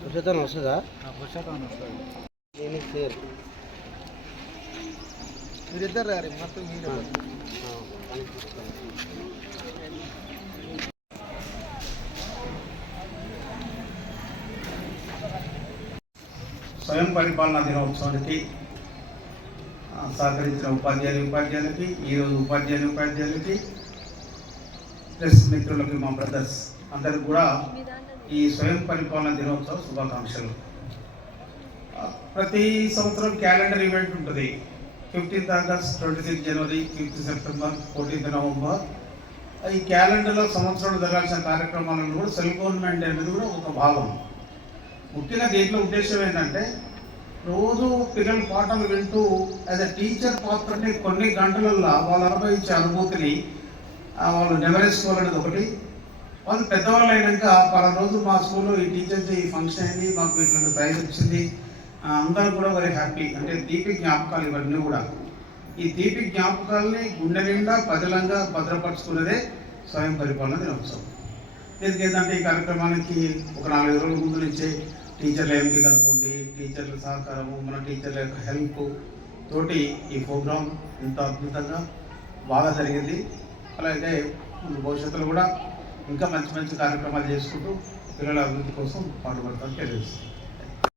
పురుషోత్తం వస్తుందా పురుషోత్తం వస్తుంది మీరిద్దరు రారు మొత్తం మీరు స్వయం పరిపాలనా దినోత్సవానికి సహకరించిన ఉపాధ్యాయులు ఉపాధ్యాయులకి ఈరోజు ఉపాధ్యాయులు ఉపాధ్యాయులకి ప్లస్ మిత్రులకి మా బ్రదర్స్ అందరికి కూడా ఈ స్వయం పరిపాలన దినోత్సవ శుభాకాంక్షలు. ప్రతి సంవత్సరం క్యాలెండర్ ఈవెంట్ ఉంటుంది. Fifteenth August twenty six January fifth September fourteenth November. ఈ క్యాలెండర్లో సంవత్సరంలో జరగాల్సిన కార్యక్రమాలను కూడా సెల్ గవర్నమెంట్ అనేది కూడా ఒక భాగం. ముఖ్యంగా దీంట్లో ఉద్దేశం ఏంటంటే రోజు పిల్లల పాటలు వింటూ యాజ్ అ టీచర్ పాత్రని కొన్ని గంటలల్లో వాళ్ళు అనుభవించే అనుభూతిని వాళ్ళు నెమరేసుకోవాలనేది ఒకటి. వాళ్ళు పెద్దవాళ్ళు అయినాక పలా రోజు మా స్కూల్లో ఈ టీచర్స్ ఈ ఫంక్షన్ అయింది మాకు ఇటువంటి ప్రైజ్ వచ్చింది. ఆ, అందరూ కూడా వెరీ హ్యాపీ అంటే దీపి జ్ఞాపకాలు ఇవన్నీ కూడా. ఈ దీపి జ్ఞాపకాలని గుండె నిండా పదిలంగా భద్రపరుచుకున్నదే స్వయం పరిపాలన దినోత్సవం. దీనికి ఏంటంటే ఈ కార్యక్రమానికి ఒక నాలుగు రోజుల ముందు నుంచే టీచర్ల ఎంపిక అనుకోండి టీచర్ల సహకారము మన టీచర్ల యొక్క హెల్ప్ తోటి ఈ ప్రోగ్రాం ఎంతో అద్భుతంగా బాగా జరిగింది. అలాగే భవిష్యత్తులో కూడా ఇంకా మంచి మంచి కార్యక్రమాలు చేసుకుంటూ పిల్లల అభివృద్ధి కోసం పాటుపడతాను తెలియజేస్తాను